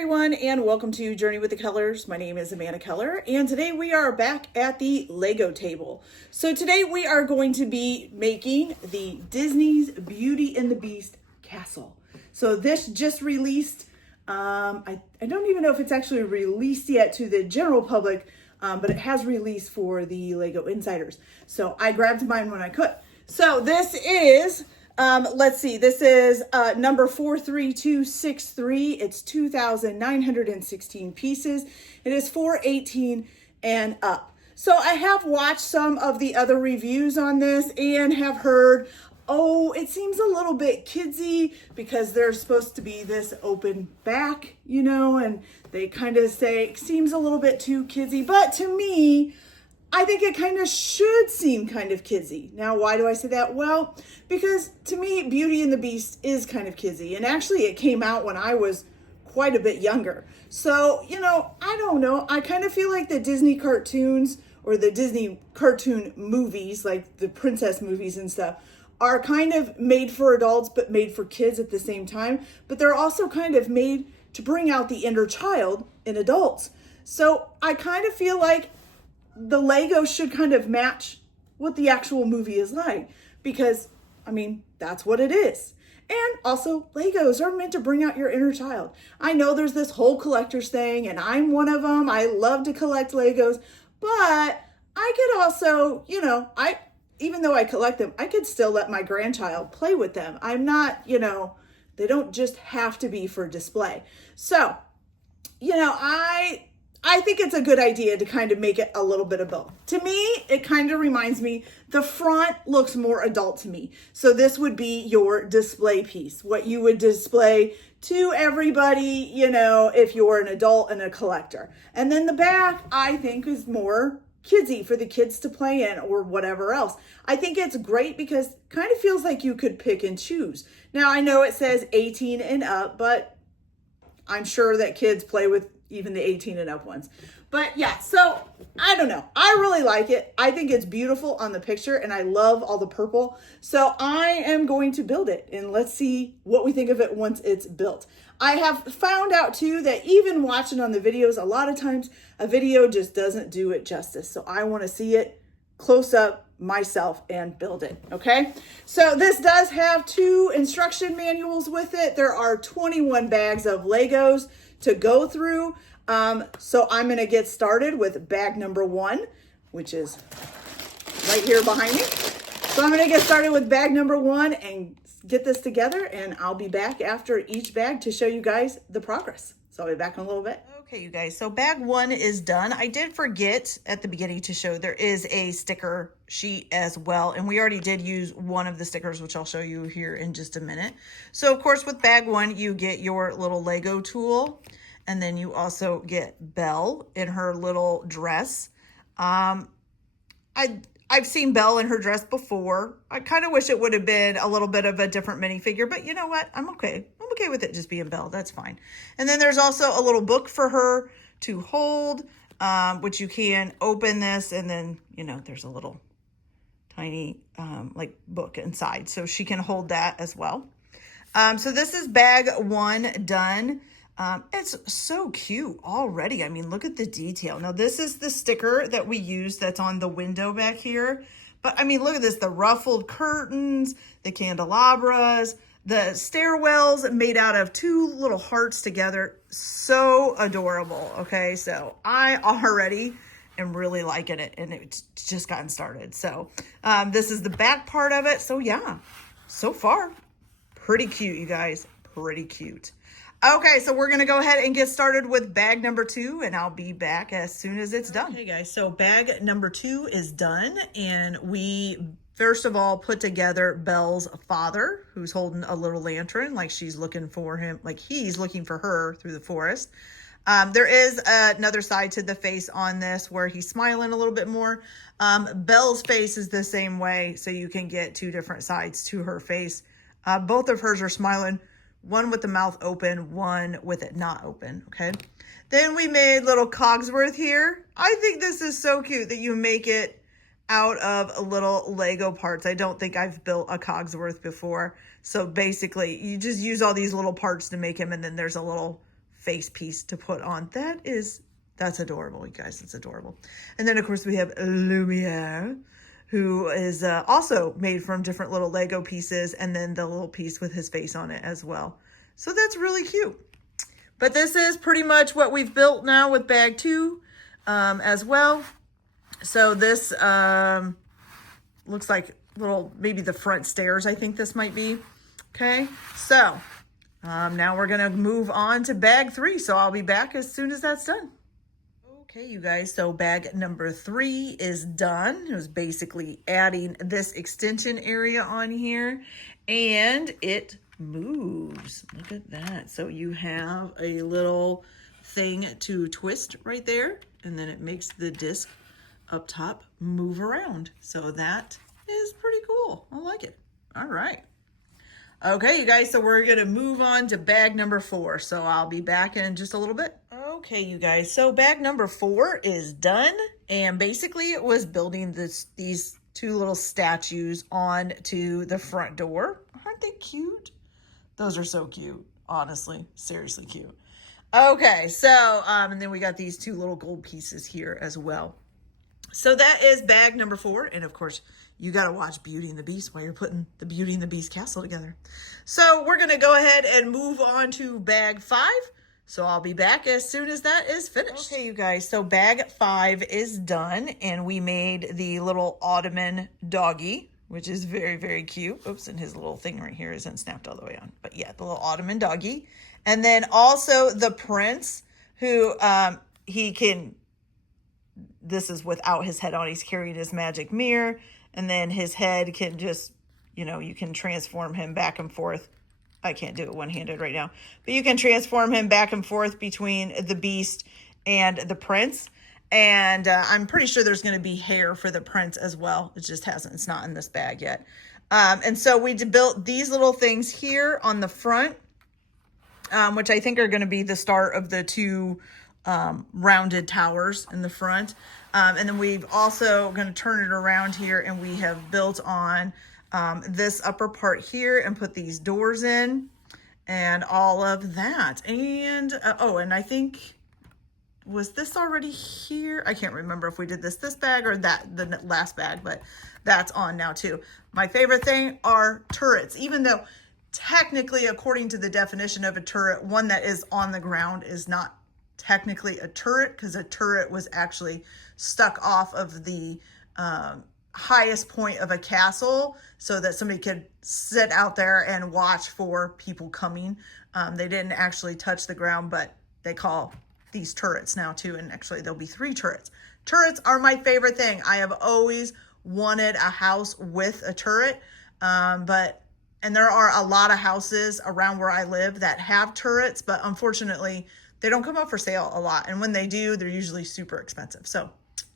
everyone, and welcome to Journey with the Kellers. My name is Amanda Keller, and today we are back at the Lego table. So today we are going to be making the Disney's Beauty and the Beast castle. So this just released, I don't even know if it's actually released yet to the general public, but it has released for the Lego Insiders. So I grabbed mine when I could. So this is... let's see, this is number 43263. It's 2,916 pieces. It is 418 and up. So I have watched some of the other reviews on this and have heard, oh, it seems a little bit kidsy because there's supposed to be this open back, you know, and they kind of say it seems a little bit too kidsy. But to me, I think it kind of should seem kind of kidsy. Now, why do I say that? Well, because to me, Beauty and the Beast is kind of kidsy. And actually, it came out when I was quite a bit younger. So, you know, I don't know. I kind of feel like the Disney cartoons or the Disney cartoon movies, like the princess movies and stuff, are kind of made for adults, but made for kids at the same time. But they're also kind of made to bring out the inner child in adults. So I kind of feel like the Lego should kind of match what the actual movie is like because, I mean, that's what it is. And also, Legos are meant to bring out your inner child. I know there's this whole collector's thing, and I'm one of them. I love to collect Legos, but I could also, you know, even though I collect them, I could still let my grandchild play with them. I'm not, you know, they don't just have to be for display. So, you know, I think it's a good idea to kind of make it a little bit of both. To me, it kind of reminds me, the front looks more adult to me. So this would be your display piece, what you would display to everybody, you know, if you're an adult and a collector. And then the back, I think, is more kidsy for the kids to play in or whatever else. I think it's great because it kind of feels like you could pick and choose. Now, I know it says 18 and up, but I'm sure that kids play with even the 18 and up ones. But yeah, so I don't know. I really like it. I think it's beautiful on the picture and I love all the purple. So I am going to build it and let's see what we think of it once it's built. I have found out too that even watching on the videos, a lot of times a video just doesn't do it justice. So I want to see it close up myself and build it. Okay. So this does have 2 instruction manuals with it. There are 21 bags of Legos to go through. So I'm going to get started with bag number 1, which is right here behind me. So I'm going to get started with bag number 1 and get this together, and I'll be back after each bag to show you guys the progress. So I'll be back in a little bit. Okay, you guys, so bag 1 is done. I did forget at the beginning to show there is a sticker sheet as well, and we already did use one of the stickers, which I'll show you here in just a minute. So of course with bag 1, you get your little Lego tool, and then you also get Belle in her little dress. I've seen Belle in her dress before. I kind of wish it would have been a little bit of a different minifigure, but you know what? I'm okay. I'm okay with it just being Belle. That's fine. And then there's also a little book for her to hold, which you can open this, and then, you know, there's a little tiny like book inside, so she can hold that as well. So this is bag 1 done. It's so cute already. I mean, look at the detail. Now, this is the sticker that we use that's on the window back here. But, I mean, look at this. The ruffled curtains, the candelabras, the stairwells made out of 2 little hearts together. So adorable, okay? So, I already am really liking it, and it's just gotten started. So, this is the back part of it. So, yeah, so far, pretty cute, you guys. Pretty cute. Okay, so we're going to go ahead and get started with bag number 2, and I'll be back as soon as it's done. Okay, guys, so bag number 2 is done, and we first of all put together Belle's father, who's holding a little lantern, like she's looking for him, like he's looking for her through the forest. There is another side to the face on this where he's smiling a little bit more. Belle's face is the same way, so you can get 2 different sides to her face. Both of hers are smiling. One with the mouth open, one with it not open, okay? Then we made little Cogsworth here. I think this is so cute that you make it out of little Lego parts. I don't think I've built a Cogsworth before. So basically, you just use all these little parts to make him, and then there's a little face piece to put on. That's adorable, you guys. It's adorable. And then, of course, we have Lumiere, who is also made from different little Lego pieces, and then the little piece with his face on it as well. So that's really cute. But this is pretty much what we've built now with bag 2 as well. So this looks like maybe the front stairs, I think this might be. Okay, so now we're gonna move on to bag 3. So I'll be back as soon as that's done. Okay, you guys, so bag number 3 is done. It was basically adding this extension area on here, and it moves. Look at that. So you have a little thing to twist right there, and then it makes the disc up top move around. So that is pretty cool. I like it. All right. Okay, you guys, so we're gonna move on to bag number 4. So I'll be back in just a little bit. Okay, you guys, so bag number 4 is done. And basically it was building these 2 little statues onto the front door. Aren't they cute? Those are so cute, honestly, seriously cute. Okay, so, and then we got these 2 little gold pieces here as well. So that is bag number 4. And of course, you got to watch Beauty and the Beast while you're putting the Beauty and the Beast castle together. So we're going to go ahead and move on to bag 5. So I'll be back as soon as that is finished. Okay, you guys, so bag 5 is done. And we made the little Ottoman doggy, which is very, very cute. Oops, and his little thing right here isn't snapped all the way on. But yeah, the little Ottoman doggy. And then also the prince, who this is without his head on. He's carrying his magic mirror. And then his head can just, you can transform him back and forth. I can't do it one-handed right now. But you can transform him back and forth between the Beast and the Prince. And I'm pretty sure there's going to be hair for the Prince as well. It's not in this bag yet. And so we built these little things here on the front, which I think are going to be the start of the 2 rounded towers in the front. And then we've also going to turn it around here, and we have built on this upper part here and put these doors in and all of that. And and I think, was this already here? I can't remember if we did this bag or the last bag, but that's on now too. My favorite thing are turrets, even though technically, according to the definition of a turret, one that is on the ground is not technically a turret, because a turret was actually stuck off of the highest point of a castle so that somebody could sit out there and watch for people coming. They didn't actually touch the ground, but they call these turrets now too, and actually there'll be 3 turrets. Turrets are my favorite thing. I have always wanted a house with a turret, and there are a lot of houses around where I live that have turrets, but unfortunately they don't come up for sale a lot. And when they do, they're usually super expensive. So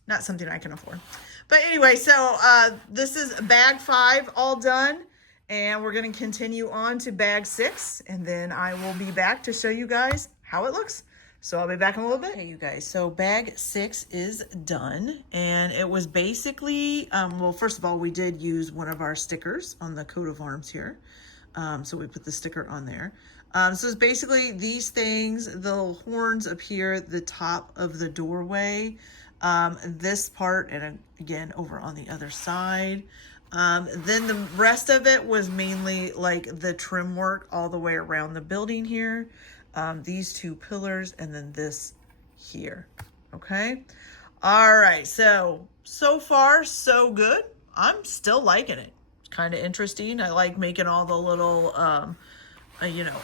not something I can afford. But anyway, so this is bag 5 all done. And we're going to continue on to bag 6. And then I will be back to show you guys how it looks. So I'll be back in a little bit. Hey, you guys. So bag 6 is done. And it was basically, well, first of all, we did use one of our stickers on the coat of arms here. So we put the sticker on there. So it's basically these things, the little horns appear at the top of the doorway. This part, and again, over on the other side. Then the rest of it was mainly like the trim work all the way around the building here. These 2 pillars, and then this here. Okay. All right. So far, so good. I'm still liking it. It's kind of interesting. I like making all the little,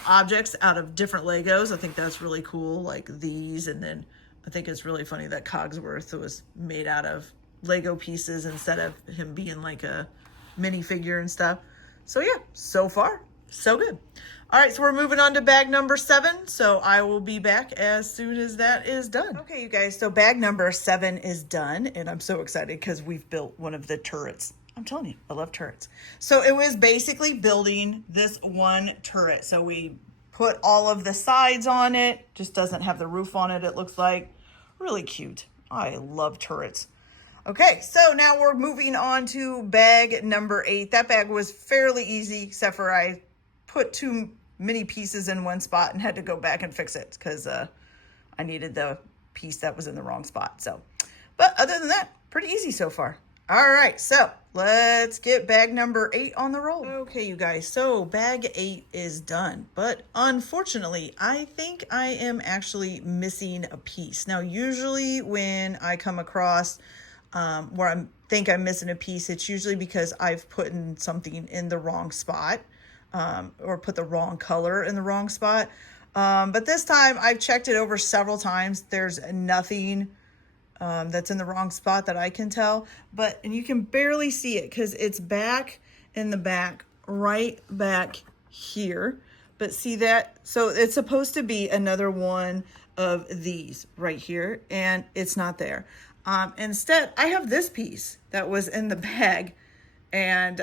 objects out of different Legos. I think that's really cool, like these. And then I think it's really funny that Cogsworth was made out of Lego pieces instead of him being like a minifigure and stuff. So yeah, so far, so good. All right, so we're moving on to bag number 7. So I will be back as soon as that is done. Okay, you guys, so bag number 7 is done. And I'm so excited because we've built one of the turrets. I'm telling you, I love turrets. So it was basically building this one turret. So we put all of the sides on it. Just doesn't have the roof on it, it looks like. Really cute. I love turrets. Okay, so now we're moving on to bag number 8. That bag was fairly easy, except for I put too many pieces in one spot and had to go back and fix it because I needed the piece that was in the wrong spot. So, but other than that, pretty easy so far. All right, so let's get bag number 8 on the roll. Okay, you guys, so bag 8 is done, but unfortunately, I think I am actually missing a piece. Now, usually when I come across where I think I'm missing a piece, it's usually because I've put in something in the wrong spot or put the wrong color in the wrong spot. But this time I've checked it over several times. There's nothing that's in the wrong spot that I can tell, and you can barely see it because it's back in the back, right back here. But see that? So it's supposed to be another one of these right here, and it's not there. Instead, I have this piece that was in the bag, and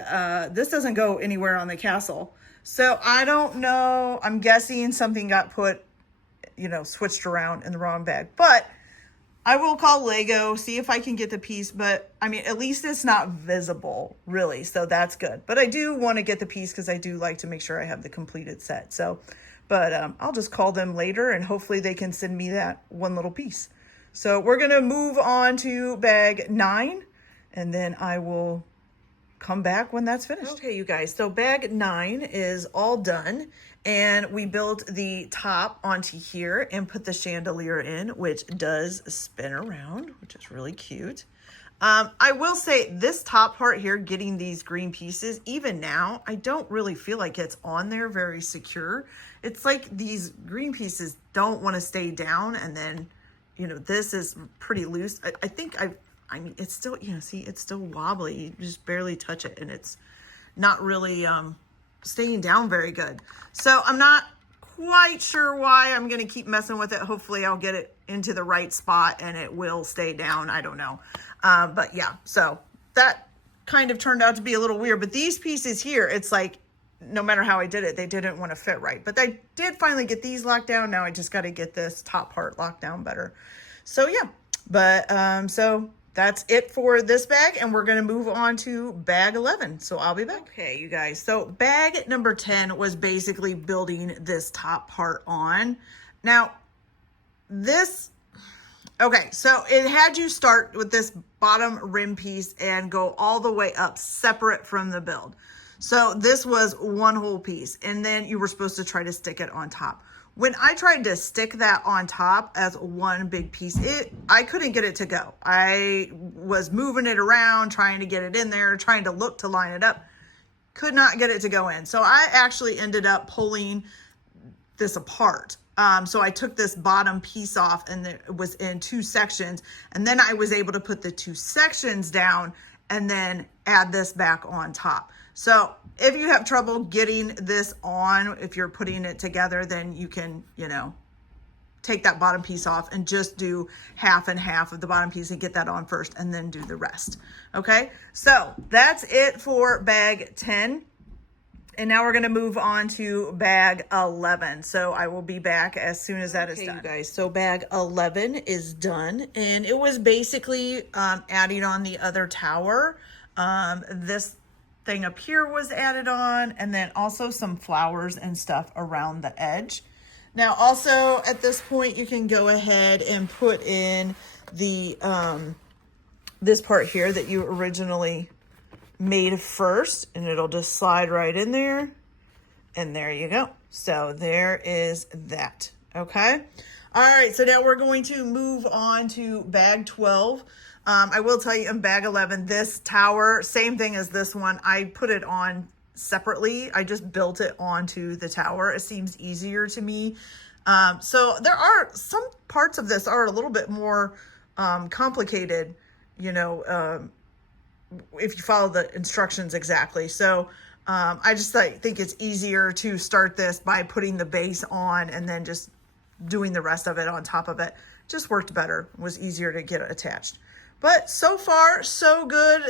this doesn't go anywhere on the castle. So I don't know. I'm guessing something got put, switched around in the wrong bag, but I will call Lego, see if I can get the piece, but I mean, at least it's not visible, really, so that's good. But I do want to get the piece because I do like to make sure I have the completed set. So, but I'll just call them later, and hopefully they can send me that one little piece. So we're going to move on to bag 9, and then I will come back when that's finished. Okay, you guys, so bag 9 is all done, and we built the top onto here and put the chandelier in, which does spin around, which is really cute. I will say this top part here, getting these green pieces, even now, I don't really feel like it's on there very secure. It's like these green pieces don't want to stay down, and then, this is pretty loose. I mean, it's still, see, it's still wobbly. You just barely touch it, and it's not really staying down very good. So I'm not quite sure why. I'm going to keep messing with it. Hopefully I'll get it into the right spot and it will stay down. I don't know. But yeah, so that kind of turned out to be a little weird. But these pieces here, it's like, no matter how I did it, they didn't want to fit right. But I did finally get these locked down. Now I just got to get this top part locked down better. So yeah, but so that's it for this bag, and we're going to move on to bag 11. So I'll be back. Okay, you guys. So bag number 10 was basically building this top part on. Now, okay, so it had you start with this bottom rim piece and go all the way up separate from the build. So this was one whole piece, and then you were supposed to try to stick it on top. When I tried to stick that on top as one big piece, I couldn't get it to go. I was moving it around, trying to get it in there, trying to look to line it up. Could not get it to go in. So I actually ended up pulling this apart. So I took this bottom piece off, and it was in 2 sections. And then I was able to put the 2 sections down and then add this back on top. So if you have trouble getting this on, if you're putting it together, then you can, take that bottom piece off and just do half and half of the bottom piece and get that on first and then do the rest. Okay, so that's it for bag 10. And now we're going to move on to bag 11. So I will be back as soon as that is done. You guys, so bag 11 is done, and it was basically adding on the other tower. This thing up here was added on, and then also some flowers and stuff around the edge. Now also at this point you can go ahead and put in the this part here that you originally made first, and it'll just slide right in there, and there you go. So there is that. Okay, all right, so now we're going to move on to bag 12. I will tell you, in bag 11, this tower, same thing as this one, I put it on separately. I just built it onto the tower. It seems easier to me. So there are some parts of this are a little bit more complicated, if you follow the instructions exactly. So I just think it's easier to start this by putting the base on and then just doing the rest of it on top of it. Just worked better, was easier to get attached. But so far, so good.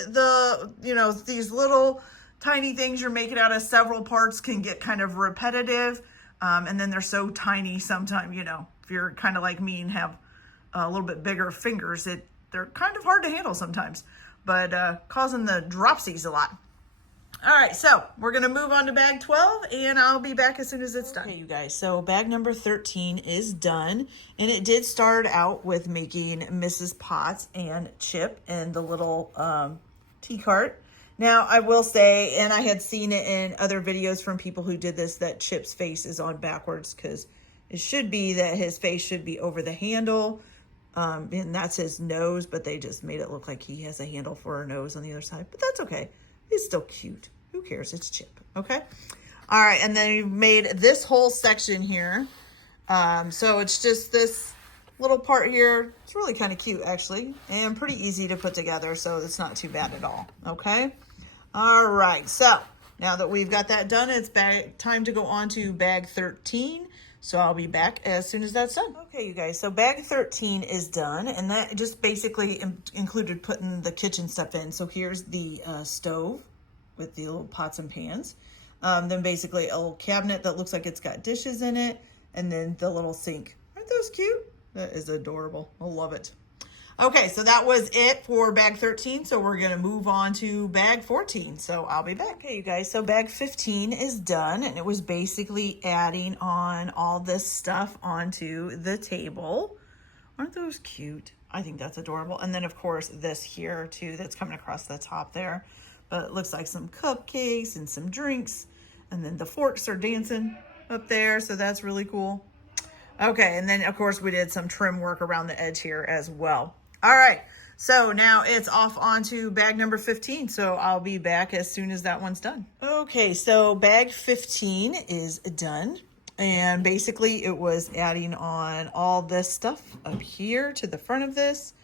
These little tiny things you're making out of several parts can get kind of repetitive. And then they're so tiny sometimes, if you're kind of like me and have a little bit bigger fingers, they're kind of hard to handle sometimes, but causing the dropsies a lot. All right, so we're gonna move on to bag 12 and I'll be back as soon as it's done. Okay, you guys, so bag number 13 is done. And it did start out with making Mrs. Potts and Chip in the little tea cart. Now, I will say, and I had seen it in other videos from people who did this, that Chip's face is on backwards because it should be that his face should be over the handle. And that's his nose, but they just made it look like he has a handle for a nose on the other side. But that's okay. He's still cute. Who cares? It's Chip. Okay. All right. And then you've made this whole section here. So it's just this little part here. It's really kind of cute, actually, and pretty easy to put together. So it's not too bad at all. Okay. All right. So now that we've got that done, it's time to go on to bag 13. So I'll be back as soon as that's done. Okay, you guys, so bag 13 is done, and that just basically included putting the kitchen stuff in. So here's the stove with the little pots and pans. Then basically a little cabinet that looks like it's got dishes in it, and then the little sink. Aren't those cute? That is adorable. I love it. Okay, so that was it for bag 13. So we're going to move on to bag 14. So I'll be back. Okay, you guys, so bag 15 is done, and it was basically adding on all this stuff onto the table. Aren't those cute? I think that's adorable. And then, of course, this here, too, that's coming across the top there. But it looks like some cupcakes and some drinks. And then the forks are dancing up there, so that's really cool. Okay, and then, of course, we did some trim work around the edge here as well. All right, so now it's off onto bag number 15, so I'll be back as soon as that one's done. Okay, so bag 15 is done, and basically it was adding on all this stuff up here to the front of this,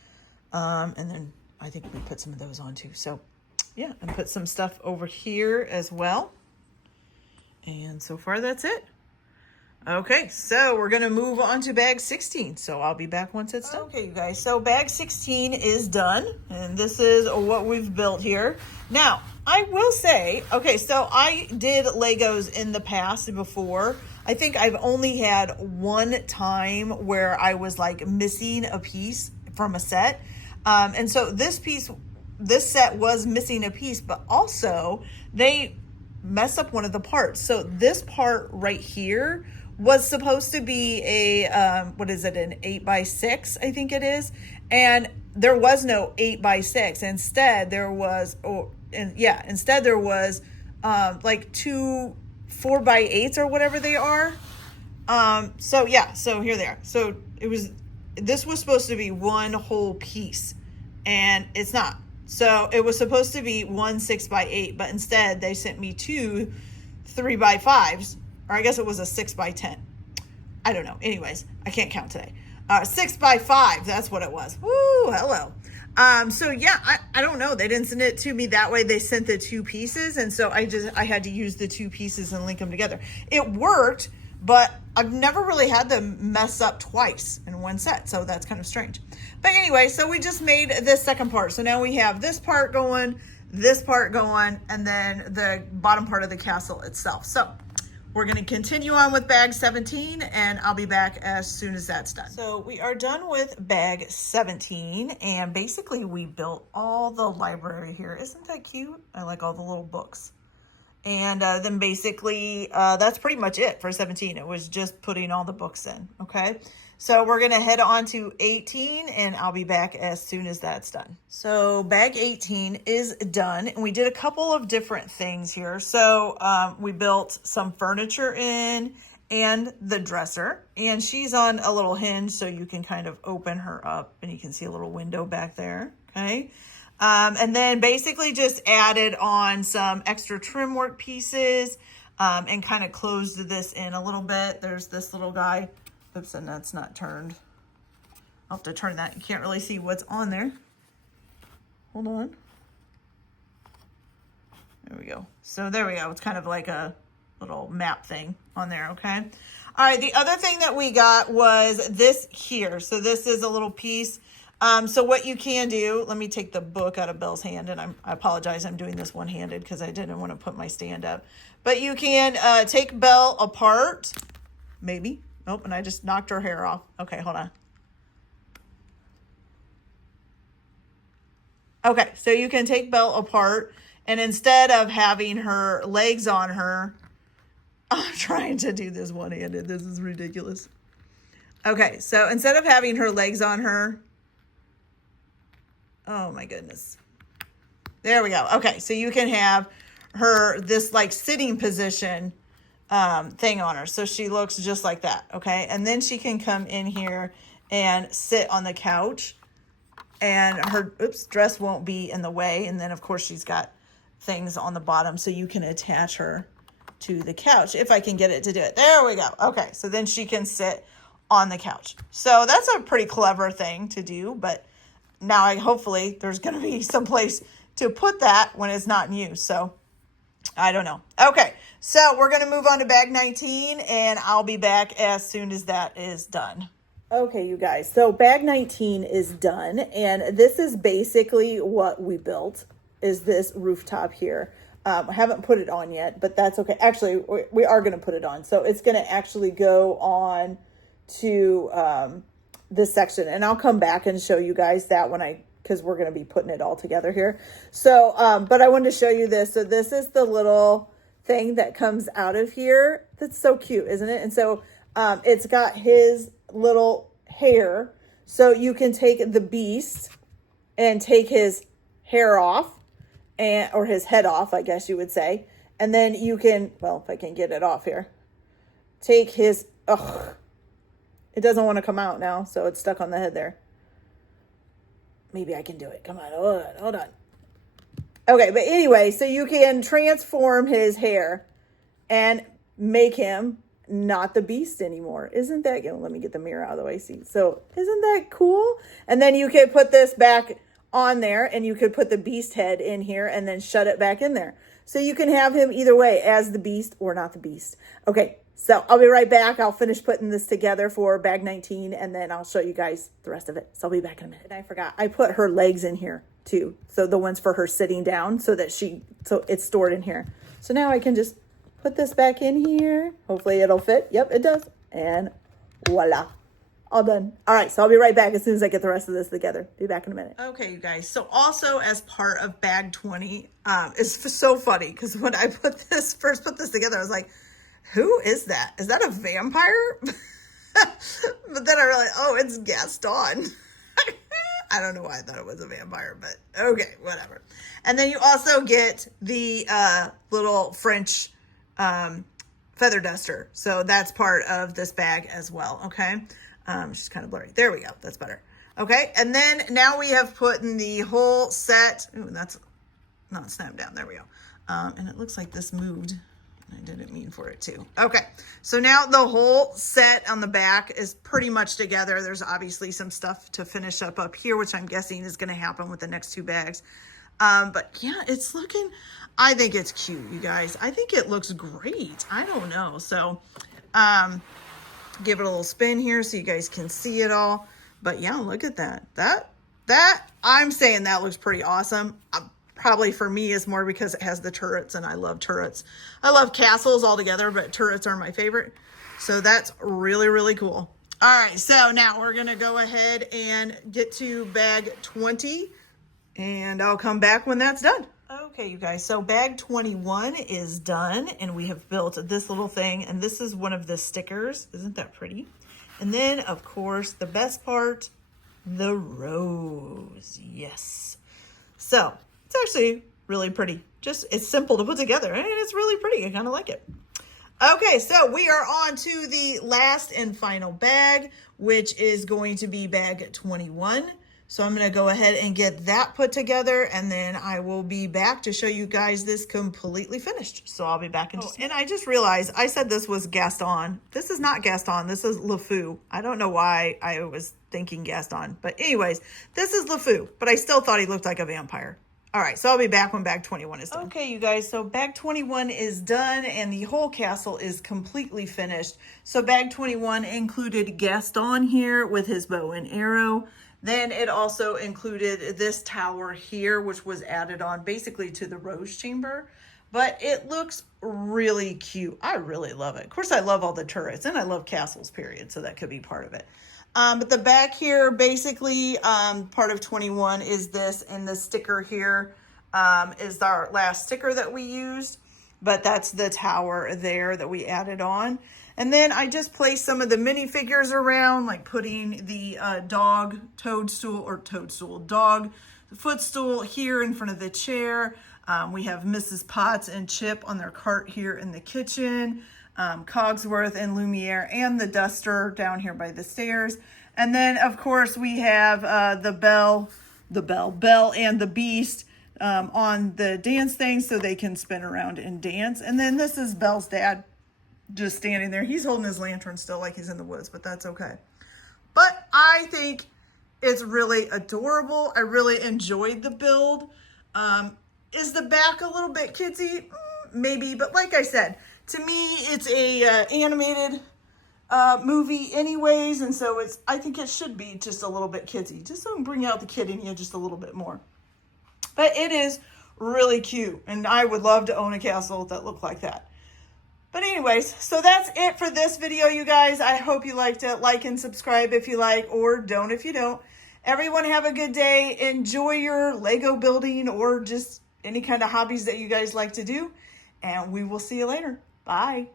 and then I think we put some of those on too. So yeah, and put some stuff over here as well, and so far that's it. Okay, so we're going to move on to bag 16. So I'll be back once it's done. Okay, you guys. So bag 16 is done. And this is what we've built here. Now, I will say, okay, so I did Legos in the past before. I think I've only had one time where I was like missing a piece from a set. And so this set was missing a piece, but also they messed up one of the parts. So this part right here was supposed to be a, what is it, an 8x6, I think it is. And there was no 8x6. Instead, there was, instead there was like two 4x8s or whatever they are. So yeah, so here they are. So this was supposed to be one whole piece, and it's not. So it was supposed to be one 6x8, but instead they sent me two 3x5s. Or I guess it was a 6x10. I don't know. Anyways, I can't count today. 6x5, that's what it was. Woo, hello. So yeah, I don't know. They didn't send it to me that way. They sent the two pieces. And so I had to use the two pieces and link them together. It worked, but I've never really had them mess up twice in one set. So that's kind of strange. But anyway, so we just made this second part. So now we have this part going, and then the bottom part of the castle itself. So we're going to continue on with bag 17, and I'll be back as soon as that's done. So we are done with bag 17, and basically we built all the library here. Isn't that cute? I like all the little books. And then basically that's pretty much it for 17. It was just putting all the books in, okay? So we're going to head on to 18, and I'll be back as soon as that's done. So bag 18 is done, and we did a couple of different things here. So we built some furniture in and the dresser, and she's on a little hinge, so you can kind of open her up, and you can see a little window back there, okay? And then basically just added on some extra trim work pieces and kind of closed this in a little bit. There's this little guy. Oops, and that's not turned. I'll have to turn that. You can't really see what's on there. Hold on. There we go. So there we go. It's kind of like a little map thing on there, okay? All right, the other thing that we got was this here. So this is a little piece. So what you can do, let me take the book out of Belle's hand, and I apologize, I'm doing this one-handed because I didn't want to put my stand up. But you can take Belle apart, maybe. Oh, and I just knocked her hair off. Okay, hold on. Okay, so you can take Belle apart And instead of having her legs on her, I'm trying to do this one-handed. This is ridiculous. Okay, so instead of having her legs on her, oh my goodness. There we go. Okay, so you can have her, this like sitting position thing on her. So she looks just like that, okay? And then she can come in here and sit on the couch, and her dress won't be in the way. And then, of course, she's got things on the bottom so you can attach her to the couch if I can get it to do it. There we go. Okay, so then she can sit on the couch. So that's a pretty clever thing to do, but now hopefully there's going to be some place to put that when it's not in use. So I don't know. Okay, so we're going to move on to bag 19, and I'll be back as soon as that is done. Okay, you guys, so bag 19 is done, and this is basically what we built, is this rooftop here. I haven't put it on yet, but that's okay. Actually, we are going to put it on. So it's going to actually go on to this section, and I'll come back and show you guys that because we're going to be putting it all together here. So, but I wanted to show you this. So this is the little thing that comes out of here. That's so cute, isn't it? And so it's got his little hair. So you can take the beast and take his hair off, or his head off, I guess you would say. And then you can, well, if I can get it off here, take his, it doesn't want to come out now, so it's stuck on the head there. Maybe I can do it. Come on, hold on. Okay, but anyway, so you can transform his hair and make him not the beast anymore. Isn't that, let me get the mirror out of the way, see. So isn't that cool? And then you could put this back on there, and you could put the beast head in here and then shut it back in there. So you can have him either way, as the beast or not the beast. Okay, so I'll be right back. I'll finish putting this together for bag 19, and then I'll show you guys the rest of it. So I'll be back in a minute. And I forgot, I put her legs in here too. So the ones for her sitting down, so it's stored in here. So now I can just put this back in here. Hopefully it'll fit. Yep, it does. And voila. All done. All right, so I'll be right back as soon as I get the rest of this together. Be back in a minute. Okay, you guys. So also as part of bag 20, it's so funny because when I first put this together, I was like, who is that? Is that a vampire? But then I realized, oh, it's Gaston. I don't know why I thought it was a vampire, but okay, whatever. And then you also get the little French feather duster. So that's part of this bag as well, okay? She's kind of blurry. There we go. That's better. Okay. And then now we have put in the whole set. Ooh, that's not snapped down. There we go. And it looks like this moved. I didn't mean for it to. Okay. So now the whole set on the back is pretty much together. There's obviously some stuff to finish up here, which I'm guessing is going to happen with the next two bags. But yeah, it's looking, I think it's cute, you guys. I think it looks great. I don't know. So, give it a little spin here so you guys can see it all. But yeah, look at that. That I'm saying that looks pretty awesome. Probably for me is more because it has the turrets, and I love turrets. I love castles altogether, but turrets are my favorite. So that's really, really cool. All right, so now we're going to go ahead and get to bag 20, and I'll come back when that's done. Okay, you guys, so bag 21 is done, and we have built this little thing, and this is one of the stickers. Isn't that pretty? And then, of course, the best part, the rose. Yes. So it's actually really pretty. It's simple to put together, and it's really pretty. I kind of like it. Okay, so we are on to the last and final bag, which is going to be bag 21. So I'm going to go ahead and get that put together, and then I will be back to show you guys this completely finished. So I'll be back in just... And I just realized I said this was Gaston. This is not Gaston. This is LeFou. I don't know why I was thinking Gaston. But anyways, this is LeFou, but I still thought he looked like a vampire. All right, so I'll be back when bag 21 is done. Okay, you guys, so bag 21 is done, and the whole castle is completely finished. So bag 21 included Gaston here with his bow and arrow. Then it also included this tower here, which was added on basically to the rose chamber. But it looks really cute. I really love it. Of course, I love all the turrets, and I love castles, period. So that could be part of it. But the back here, basically, part of 21 is this, and the sticker here is our last sticker that we used. But that's the tower there that we added on. And then I just placed some of the minifigures around, like putting the dog footstool here in front of the chair. We have Mrs. Potts and Chip on their cart here in the kitchen. Cogsworth and Lumiere and the duster down here by the stairs. And then, of course, we have Belle and the Beast on the dance thing so they can spin around and dance. And then this is Belle's dad just standing there. He's holding his lantern still like he's in the woods, but that's okay. But I think it's really adorable. I really enjoyed the build. Is the back a little bit kidsy? Maybe, but like I said, to me, it's a animated movie anyways, and so I think it should be just a little bit kidsy, just so bring out the kid in you just a little bit more. But it is really cute, and I would love to own a castle that looked like that. But anyways, so that's it for this video, you guys. I hope you liked it. Like and subscribe if you like, or don't if you don't. Everyone have a good day. Enjoy your Lego building or just any kind of hobbies that you guys like to do. And we will see you later. Bye.